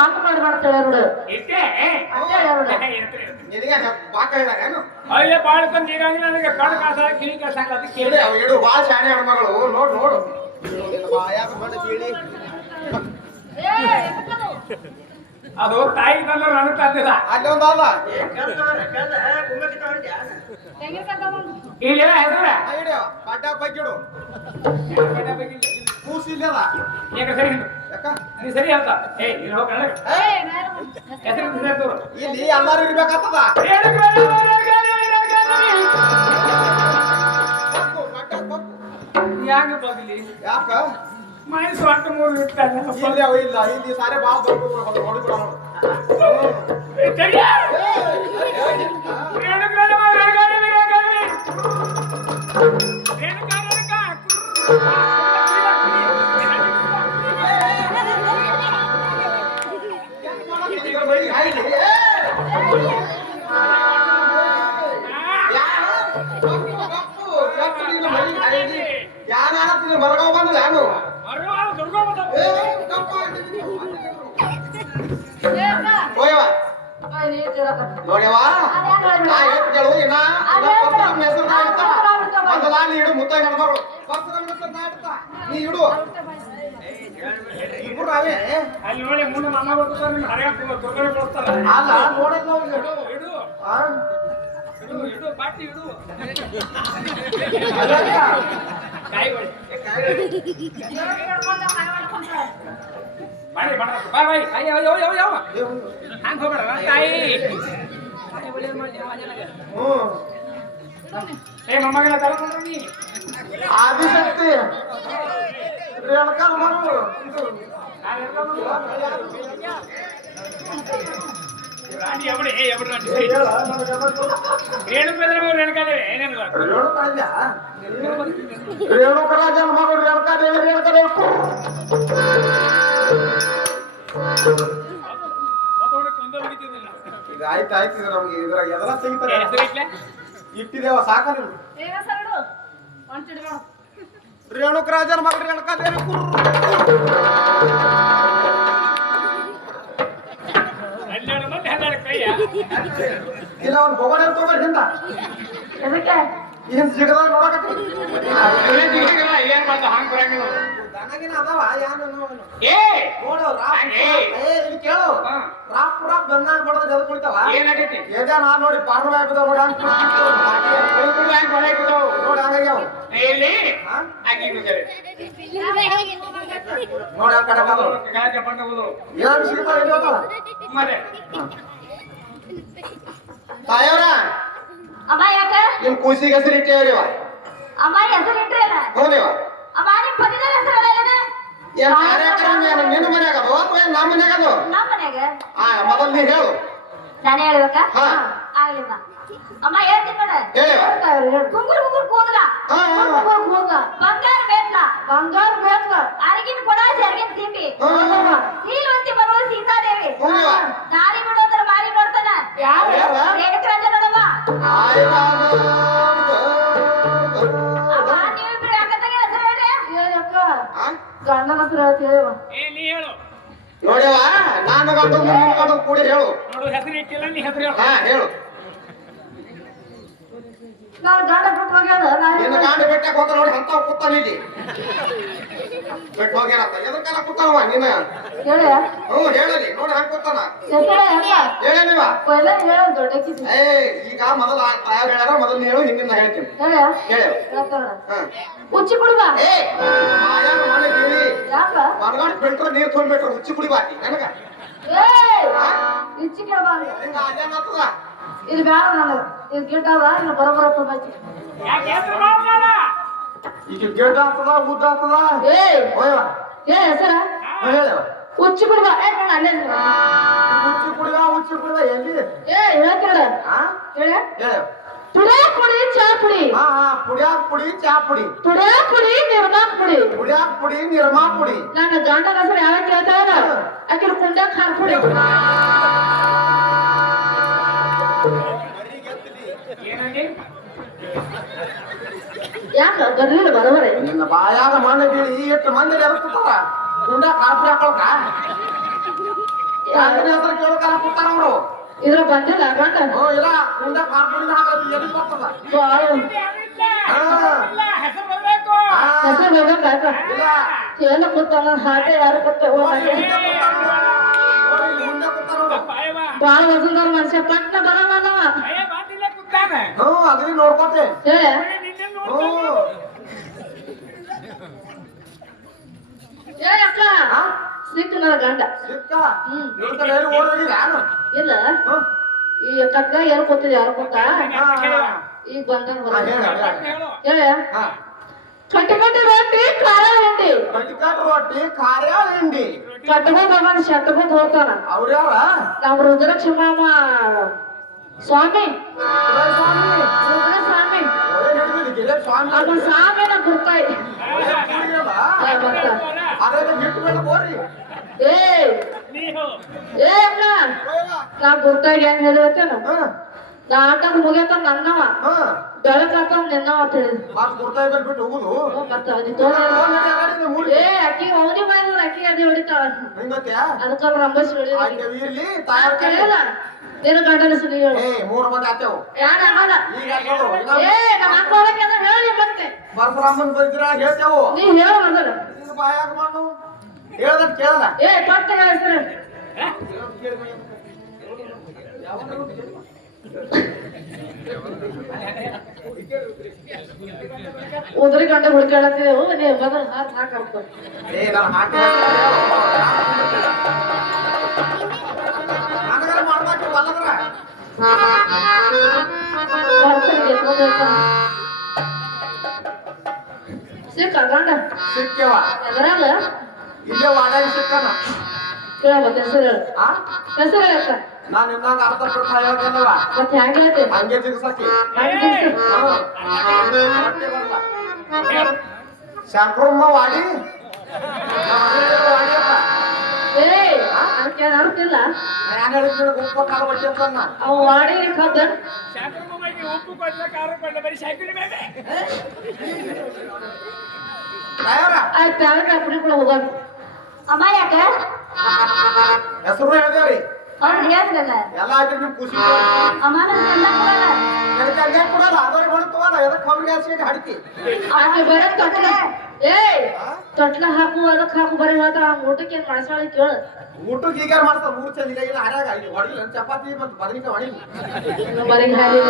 ಮಾತು ಮಾಡ್ಬಾರ್ದು ಹೇಳೋರು ಇಟ್ಟೆ ಅಂತ ಹೇಳೋರು ನಿನಗೆ ಬಾಕ ಹೇಳಾರೇನು ಅಯ್ಯ ಬಾಳ್ಕೊಂಡ್ ನೀರಾಗಿ ನನಗೆ ಕಣ್ಣು ಕಾಸ ಕಿವಿ ಕಾಸ ಅದಕ್ಕೆ ಕೇಳಿ ಅವು ಇಡು ಭಾಳ ಶಾಣೆ ಹೆಣ್ಮಗಳು ನೋಡು ನೋಡು ಬಾಯಾಗ ಮಾಡಿ ಬೀಳಿ ಅದು ತಾಯಿ ತಂದ್ರೆ ನನಗೆ ತಂದಿಲ್ಲ ಅಲ್ಲಿ ಒಂದು ಅಲ್ಲ ಇಲ್ಲ ಹೆಸರ ಇಡು ಕಡ್ಡ ಬಗ್ಗಿಡು ಕೂಸಿಲ್ಲದ ಈಗ ಸರಿ ಯಾಕ ನೀ ಸರಿ ಹೇಳ್ತಾ ಏ ನೀನು ಹೋಗ ಹೆಸರು ಇಲ್ಲಿ ಎಲ್ಲಾರು ಇರ್ಬೇಕಾಗ್ತದ ಹೆಂಗ ಬಗ್ಲಿ ಯಾಕ ಮೈಸೂರು ಅಟ್ಟ ಮೂರು ಇರ್ತಾನೆ ಇಲ್ಲಿ ಅವ ಇಲ್ಲ ಇಲ್ಲಿ ಸಾರೆ ಭಾಳ ಬರ್ಬೇಕು ನೋಡಿ ಬಿಡ ಯಾರು ಮರಗಾವ್ ಬಂದಲ್ಲ ಯಾರು ಹೋಯವ ನೋಡ್ಯವ ನಾ ಹೇಳ್ತು ಕೇಳು ಇನ್ನ ಹೆಸರು ನಾ ಇಡ್ತಾ ಒಂದಲ್ಲ ನೀ ಇಡು ಮುತ್ತ ಹೆಣ್ಮಗಳು ಹೆಸರು ನಾ ಇಡ್ತಾ ನೀ ಇಡು ಇಬ್ರು ನಾವೇ ಅಲ್ಲಿ ನೋಡಿ ಮುಂದೆ ಮಮ್ಮ ಬರ್ತಾರೆ ನಿಮ್ಗೆ ಹರಿಯಾಕ ತೊಗರಿ ಕೊಡ್ತಾರೆ ಅಲ್ಲ ನೋಡೋದು ನಾವು ಇಡು ಇಡು ಇಡು ಇಡು ಬಾಟಿ ಇಡು ಕಾಯಿ ಬಳಿ ಬಾಯ್ ಬಾಯ್ ಬಾಯ್ ಅಯ್ಯೋ ಅಯ್ಯೋ ಅಯ್ಯೋ ಯಾವ ಹಂಗೆ ಹೋಗ್ಬೇಡ ತಾಯಿ ಏ ಮಮ್ಮಗೆಲ್ಲ ತಗೊಂಡ್ರೆ ನೀ ಆದಿಶಕ್ತಿ ರೇಣುಕಾಲ್ ಮಗಳು ರಾಣಿ ಎಬಡಿ ಏ ಎಬಡಿ ರಾಣಿ ರೇಣುಕಾದೇವಿ ಏನೇನು ರೇಣುಕರಾಜನ ಮಗಳು ರೇಣುಕಾದೇವಿ ರೇಣುಕಾದೇವಿ ಈಗ ಆಯ್ತು ಆಯ್ತು ಇದು ನಮ್ಗೆ ಇದ್ರಾಗ ಎದರ ತೆಗಿತಾರೆ ಇಟ್ಟಿದೇವ ಸಾಕ ನೀವು ರೇಣುಕರಾಜನ ಮಗಳು ರೇಣುಕಾದೇವಿ ಇಲ್ಲ ಒಂದು ಗೊಬ್ಬರ ತಗೊಂಡು ಹಿಂದ ಎದಕ್ಕೆ ಏನ್ ಸಿಗದಾಗ ನೋಡಕತ್ತಿ ಏನ್ ಬಂದು ಹಂಗ್ ಬರಂಗಿಲ್ಲ ದನಗಿನ ಅದಾವ ಯಾನು ಏ ನೋಡು ಇಲ್ಲಿ ಕೇಳು ರಾಪ್ ರಾಪ್ ಗನ್ನಾಗ ಬಡದ ಜದ ಕುಳಿತಾವ ಏನಾಗೈತಿ ಏಜ ನಾ ನೋಡಿ ಪಾರ್ವ ಹಾಕಿದ ನೋಡಿ ಅಂತ ನೋಡಿ ಹಂಗಾಗ್ಯಾವ ಎಲ್ಲಿ ನೋಡಿ ಆ ಕಡೆ ಬಂದ್ರು ಏನಾದ್ರು ಸಿಗ್ತಾವ ಇಲ್ಲಿ ಹೋಗಲ್ಲ ಮತ್ತೆ ತಾಯವ್ರ ಅಮ್ಮ ಯಾಕ ನಿಮ್ ಕೂಸಿಗೆ ಹೆಸರು ಇಟ್ಟೇವ್ರಿವ ಅಮ್ಮ ಹೆಸರು ಇಟ್ರೇನ ಹೌದಿವ ಅಮ್ಮ ನಿಮ್ ಪತಿದೇವ ಹೆಸರು ಹೇಳೇನ ಏನ್ ಕಾರ್ಯಕ್ರಮ ಏನು ನಿನ್ನ ಮನ್ಯಾಗ ಅದು ಅಥವಾ ನಮ್ಮ ಮನ್ಯಾಗ ಅದು ನಮ್ಮ ಮನ್ಯಾಗ ಮೊದಲು ನೀ ಹೇಳು ನಾನೇ ಹೇಳ್ಬೇಕಾ ಹಾ. ಆಗ್ಲಿಲ್ಲ ಅಮ್ಮ ಹೇಳ್ತೀನಿ ನೋಡ ಹೇಳಿವ ಗುಂಗುರು ಗುಂಗುರು ಕೂದಲ ಹಾ, ಹಾ. ಗುಂಗುರು ಕೂದಲ ಬಂಗಾರ ಬೇಟ್ಲ ಅರಗಿನ ಕೊಡಾಜಿ ಅರಗಿನ ತಿಂಬಿ ಹಾ. ಸೀಲವಂತಿ ಮಗಳು ಸೀತಾದೇವಿ ಹೌದಾ? ದಾರಿ ಬಿಡೋದ್ರ ಮಾರಿ ನೋಡ್ತಾನ ಯಾರು? ರೇಣುಕರಾಜ ನೋಡಮ್ಮ ಅಮ್ಮ ನೀವಿಬ್ರು ಯಾಕಂತಾಗ ಹೆಸರು ಹೇಳ್ರಿ ಗಂಡನ ಹತ್ರ ಹೇಳ್ತೀವ ಏ ನೀ ಹೇಳು ನೋಡ್ಯವ ನಾನು ಗಂಡು ನಿನ್ನ ಗಂಡು ಕೂಡಿ ಹೇಳು ನೋಡು ಹೆಸರು ಇಟ್ಟಿಲ್ಲ ನೀ ಹೆಸರು ಹೇಳು ಹಾ ಹೇಳು ನಾನು ಗಂಡ ಬಿಟ್ಟು ಹೋಗ್ಯಾದ ನಿನ್ನ ಗಾಂಡು ಬೆಟ್ಟಕ್ಕೆ ಹೋದ ನೋಡಿ ಅಂತ ಕೂತಾನ ಇಲ್ಲಿ ಬಿಟ್ಟು ಹೋಗ್ಯಾರತ್ತ ಎದಕ್ಕೆಲ್ಲ ಕೂತಾನವ ನೀನ ಹೇಳ ಹೇಳಲಿ ನೋಡಿ ಹಂಗ ಕೂತಾನ ಹೆಸರು ಹೆಂಗ ಹೇಳಲಿವ ಕೊಯ್ಲ ಹೇಳ ದೊಡ್ಡಕ್ಕಿಸಿ ಏ ಈಗ ಮೊದಲ ತಾಯ ಹೇಳ್ಯಾರ ಮೊದಲು ಹೇಳು ಹಿಂದಿನ ಹೇಳ್ತೀನಿ ಹೇಳ ಹೇಳು ಹೇಳ್ತಾರ ಹಾ ಉಚ್ಚಿ ಕುಡುವ ಏ ಮಾಯಾ ಮನೆ ಕೇಳಿ ಯಾಕ ಮನಗಾಡ್ ಫಿಲ್ಟರ್ ನೀರು ತೊಗೊಂಡ್ಬಿಟ್ರು ಹುಚ್ಚಿ ಕುಡಿ ಬಾಕಿ ನನಗ ಇಚ್ಚಿ ಕೇಳಬಾರ್ದು ಹಿಂಗ ಅದೇನ್ ಆಗ್ತದ ಇಲ್ಲಿ ಬೇಡ ನನಗೆ ಇದು ಗಿಟ್ಟ ಅದ ಇಲ್ಲಿ ಬರೋಬರ ತುಂಬಾಚಿ ಯಾಕೆ ಹೆಸರು ಮಾಡೋಣ ಈಗ ಗೆಡ್ಡ ಆಗ್ತದ ಉದ್ದ ಆಗ್ತದ ಹೋಯವ ಏ ಹೆಸರ ಹೇಳವ ಉಚ್ಚಿ ಕುಡುವ ಏ ನೋಡ ಅಲ್ಲೇ ಹುಚ್ಚಿ ಕುಡಿದ ಎಲ್ಲಿ ಏ ಹೇಳ್ತಾಳ ಹಾ ಹೇಳ ಹೇಳವ ತುಡ್ಯಾಕ್ ಪುಡಿ ಚಾ ಪುಡಿ ಹಾ ಪುಡಿಯಾಕ್ ಪುಡಿ ಚಾ ಪುಡಿ ತುಡ್ಯಾಕ್ ಪುಡಿ ನಿರ್ಮಾಕ್ ಪುಡಿ ಪುಡಿಯಾಕ್ ಪುಡಿ ನಿರ್ಮಾ ಪುಡಿ ನನ್ನ ಗಂಡನ ಹೆಸರು ಯಾವಾಗ ಕೇಳ್ತಾರ ಆಕಿನ ಕುಂಡ್ಯಾಕ್ ಹಾರ್ ಪುಡಿ ಏನಾಗಿ ಯಾಕ ಗರ್ಲಿಲ್ಲ ಬರೋಬರೇ ನಿನ್ನ ಬಾಯಾಗ ಮಣ್ಣು ಬೀಳಿ ಎಷ್ಟು ಮಂದಿ ಎದಕ್ತಾರ ಗುಂಡ ಕಾಫಿ ಹಾಕೊಳ್ಕ ಗಂಡನ ಹೆಸರು ಕೇಳೋಕಾರ ಕೂತಾರ ಅವರು ಇದ್ರ ಬಂದಿಲ್ಲ ಗಂಡ ಇಲ್ಲ ಮುಂದೆ ಕಾರ್ಪುಡಿನ ಹಾಕೋದು ಎಲ್ಲಿ ಬರ್ತದ ಹೆಸರು ಬರ್ಬೇಕು ಹೆಸರು ಬರ್ಬೇಕಾಗ ಇಲ್ಲ ಎಲ್ಲ ಕೂತಾನ ಹಾಟೆ ಯಾರು ಕೂತ ಮುಂದೆ ಕೂತಾರ ಅವರು ಪಾಯವ ಬಾಳ ವಸಂದವ್ರ ಮನುಷ್ಯ ಪಟ್ಟ ಬರಲ್ಲ ಅಯ್ಯ ಬಾತಿಲ್ಲ ಕೂತಾನ ಅದ್ರಿ ನೋಡ್ಕೋತೆ ಏ ಏ ಅಕ್ಕ ಸಿಕ್ಕ ನನ್ನ ಗಂಡ ಸಿಕ್ಕ ಇವ್ರ ಹೇಳಿ ಓಡೋಗಿ ಯಾರು ಇಲ್ಲ ಈ ಕಟ್ಗ ಎಲ್ಲಿ ಕೂತಿದ್ ಯಾರು ಕೂತ ಈಗ ಬಂದ ಹೇಳು ಏ ಕಟ್ಕೊಂಡು ರೊಟ್ಟಿ ಖಾರ ಹಿಂಡಿ ಕಟ್ಟಿಕಾಟ್ ರೊಟ್ಟಿ ಖಾರ ಹಿಂಡಿ ಕಟ್ಕೊಂಡು ಅವನ್ ಶಟ್ಕೊಂಡು ಹೋಗ್ತಾನ ಅವ್ರ್ಯಾರ ನಮ್ಮ ರುದ್ರಾಕ್ಷ ಮಾಮ ಸ್ವಾಮಿ ಸ್ವಾಮಿ ರುದ್ರ ಸ್ವಾಮಿ ಸ್ವಾಮಿ ಅವನ ಸ್ವಾಮಿನ ಗುರ್ತಾಯಿ ಅದೇ ಬಿಟ್ಟು ಬೇಡ ಹೋರಿ ಏ ನೀವು ಏ ಅಕ್ಕ ನಾ ಗುರ್ತಾಯಿ ಹೆಂಗ್ ಹೇಳಿವತ್ತೇನು ನಾ ಆಟದ ಮುಗಿಯತ್ತ ನನ್ನವ ಬೆಳಕಾತವ್ ನಿನ್ನವ ಅಂತ ಹೇಳಿದ್ ಮಾತು ಕೊಡ್ತಾ ಇದ್ದಾರೆ ಬಿಟ್ಟು ಹೋಗುದು ಮತ್ತೆ ಏ ಅಕ್ಕಿ ಅವನಿ ಮಾಡಿದ್ರ ಅಕ್ಕಿ ಅದೇ ಹೊಡಿತಾಳ ಅದಕ್ಕ ರಂಬಸ್ ಇರ್ಲಿ ತಾಯಿ ಕೇಳಿಲ್ಲ ನಿನ್ನ ಗಂಡನ ಸುನಿ ಹೇಳು ಮೂರ್ ಮಂದಿ ಆತೇವು ಯಾರ ಆಗಲ್ಲ ಈಗ ಏ ನಮ್ಮ ಅಕ್ಕ ಹೊರಕ್ಕೆ ಅದ ಹೇಳಿ ಮತ್ತೆ ಪರಶುರಾಮನ್ ಬೈದ್ರ ಹೇಳ್ತೇವು ನೀ ಹೇಳು ಮೊದಲು ಇದು ಬಾಯಾಗ ಮಾಡು ಹೇಳ್ದಂತ ಕೇಳಲ್ಲ ಏ ಪಟ್ಟ ಹೆಸರು ಉದ್ರಿ ಗಂಟೆ ಹುಡುಕಾಡತ್ತಿದೆವು ನೀ ಮೊದಲು ಹಾಕಿ ಹಾಕಪ್ಪ ಏ ನಾನು ಹಾಕಿ ನನಗರ ಮಾಡ್ಬೇಕು ಅಲ್ಲದ್ರ ಸಿಕ್ಕ ಗಂಡ ಸಿಕ್ಕೇವ ಎದರಾಗ ಇಲ್ಲೇ ವಾಡಾಗಿ ಸಿಕ್ಕನ ಕೇಳಬತ್ತ ಹೆಸರು ಹೇಳು ಆ ಹೆಸರು ಹೇಳಕ್ಕ ನಾನು ನಿನ್ನಾಗ ಅರ್ಥ ಪ್ರಕಾರ ಹೇಳ್ತೇನವ ಮತ್ತೆ ಹ್ಯಾಂಗ ಹೇಳ್ತಿ ಹಂಗೆ ಜಿಗ್ಸಕ್ಕೆ ಶಾಂಕ್ರಮ್ಮ ವಾಡಿ ವಾಡಿಯಪ್ಪ ಏ ಅದಕ್ಕೆ ಅರ್ತಿಲ್ಲ ನಾನು ಹೇಳಿದ್ರೆ ಉಪ್ಪ ಕಾಲ ಬಟ್ಟೆತ್ತನ್ನ ಅವ ವಾಡಿ ಕದ್ದ ಶಾಂಕರ ಮೊಮ್ಮೈಗೆ ಉಪ್ಪು ಕೊಡ್ಲ ಖಾರ ಕೊಡ್ಲ ಬರೀ ಶಾಂಕರಿ ಬೇರೆ ತಯಾರ ಆಯ್ತು ಯಾಕೆ ಅಪ್ಪಡಿ ಕೂಡ ಹೋಗೋಣ ಅಮ್ಮ ಯಾಕೆ ಹೆಸರು ಹೇಳ್ದೇವ್ರಿ ಅವ್ರು ಹೇಳ್ತಿರಲ್ಲ ಎಲ್ಲ ಆಯ್ತು ನಿಮ್ ಖುಷಿ ಅಮ್ಮ ನನಗೆ ಹಂಗೆ ಕೊಡಲ್ಲ ಅದವ್ರಿಗೆ ಹೊರತವಲ್ಲ ಎದಕ್ಕೆ ಅವ್ರಿಗೆ ಹಾಸಿಗೆ ಹಡಿಕೆ ಆಕೆ ಬರ ತೊಟ್ಲ ಏ ತೊಟ್ಲ ಹಾಕು ಅದಕ್ಕೆ ಹಾಕು ಬರೀ ಹೇಳ್ತಾಳ ಊಟಕ್ಕೆ ಏನ್ ಮಾಡ್ಸಾಳಿ ಕೇಳು ಊಟಕ್ಕೆ ಈಗ ಮಾಡ್ತಾರ ಮೂರು ಚಂದ ಇಲ್ಲ ಹರ್ಯಾಗ ಇಲ್ಲಿ ಹೊಡಿಲ್ಲ ಚಪಾತಿ ಮತ್ತು ಬದನಿಕಾಯಿ ಹೊಡಿಲ್ಲ ಬರೀ ಹಾಲಿ